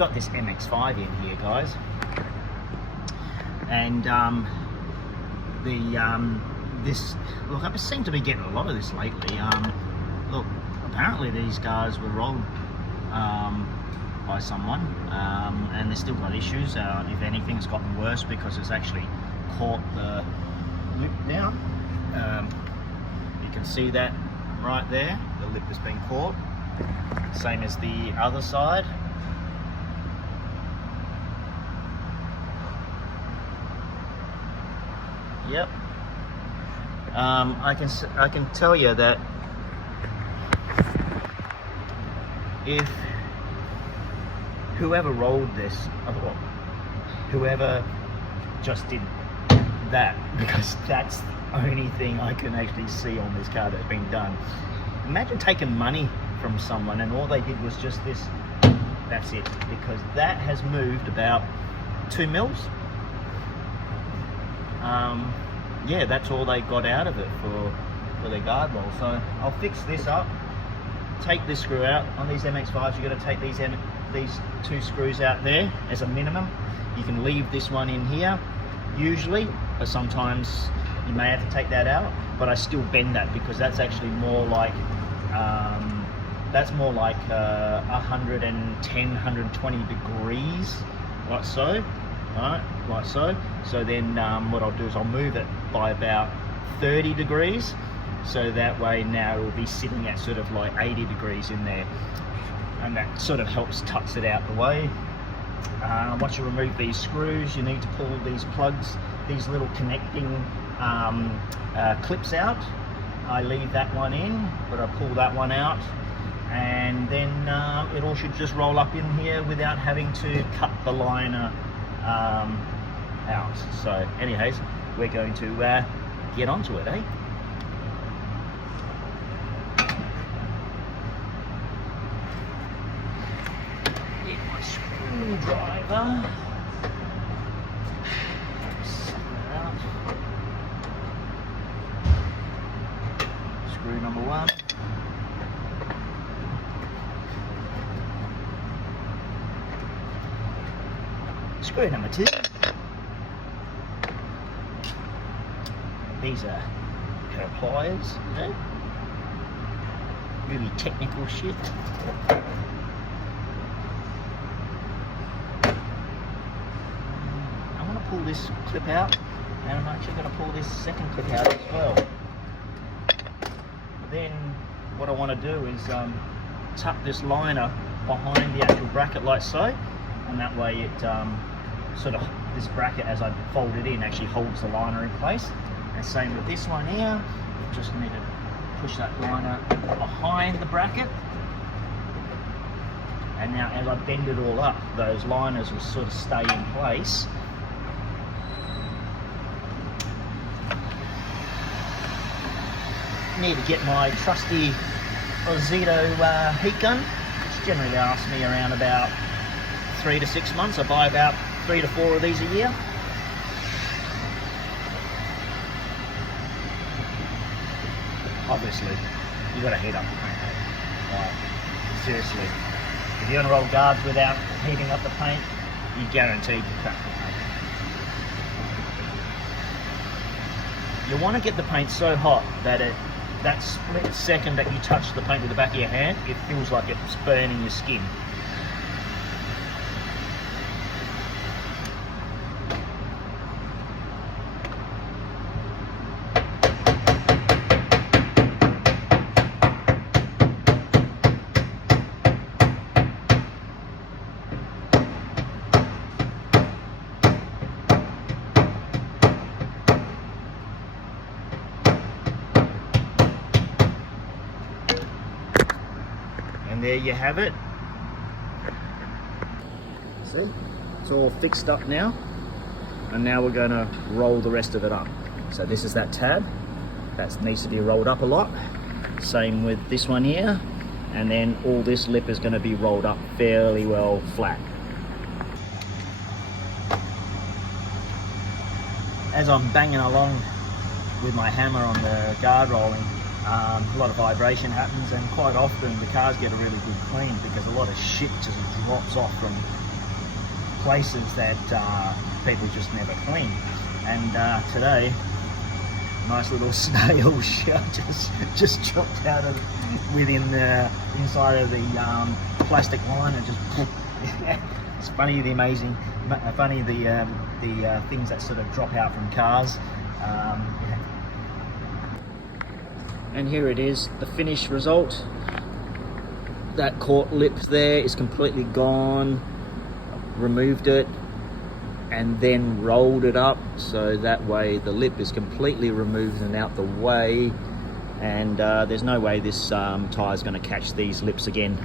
got this MX5 in here, guys, and this, look, I seem to be getting a lot of this lately. Look, apparently these guys were rolled by someone, and they still got issues. If anything, it's gotten worse because it's actually caught the lip now. You can see that right there, the lip has been caught, same as the other side. Yep. I can tell you that if whoever rolled this, whoever just did that, because that's the only thing I can actually see on this car that's been done. Imagine taking money from someone and all they did was just this. That's it, because that has moved about 2 mils. Yeah, that's all they got out of it for their guard roll. So I'll fix this up, take this screw out. On these MX5s, you've got to take these 2 screws out there as a minimum. You can leave this one in here usually, but sometimes you may have to take that out. But I still bend that because that's actually more like 110, 120 degrees, like so. Right, like so. So then what I'll do is I'll move it by about 30 degrees, so that way now it will be sitting at sort of like 80 degrees in there, and that sort of helps tucks it out the way. Once you remove these screws, you need to pull these plugs, these little connecting clips out. I leave that one in, but I pull that one out, and then it all should just roll up in here without having to cut the liner out. So anyways, we're going to get onto it, eh? Get my screwdriver. Screw number 1. Screw number 2. These are her pliers, you know, really technical shit. I'm going to pull this clip out, and I'm actually going to pull this second clip out as well. Then what I want to do is tuck this liner behind the actual bracket like so, and that way it sort of, this bracket as I fold it in actually holds the liner in place. And same with this one here, just need to push that liner behind the bracket, and now as I bend it all up, those liners will sort of stay in place. Need to get my trusty Ozito heat gun, which generally lasts me around about 3 to 6 months. I buy about 3 to 4 of these a year. Obviously, you got to heat up the paint. Right. Seriously, if you're gonna roll guards without heating up the paint, you guaranteed to crack the paint. You want to get the paint so hot that that split second that you touch the paint with the back of your hand, it feels like it's burning your skin. And there you have it. See, it's all fixed up now, and now we're going to roll the rest of it up. So this is that tab that needs to be rolled up a lot. Same with this one here, and then all this lip is going to be rolled up fairly well flat. As I'm banging along with my hammer on the guard rolling, a lot of vibration happens, and quite often the cars get a really good clean because a lot of shit just drops off from places that people just never clean. And today, nice little snail shell just chopped out of within the inside of the plastic line, and just it's funny the things that sort of drop out from cars. And here it is, the finished result. That cork lip there is completely gone. Removed it and then rolled it up, so that way the lip is completely removed and out the way, and there's no way this tyre is going to catch these lips again.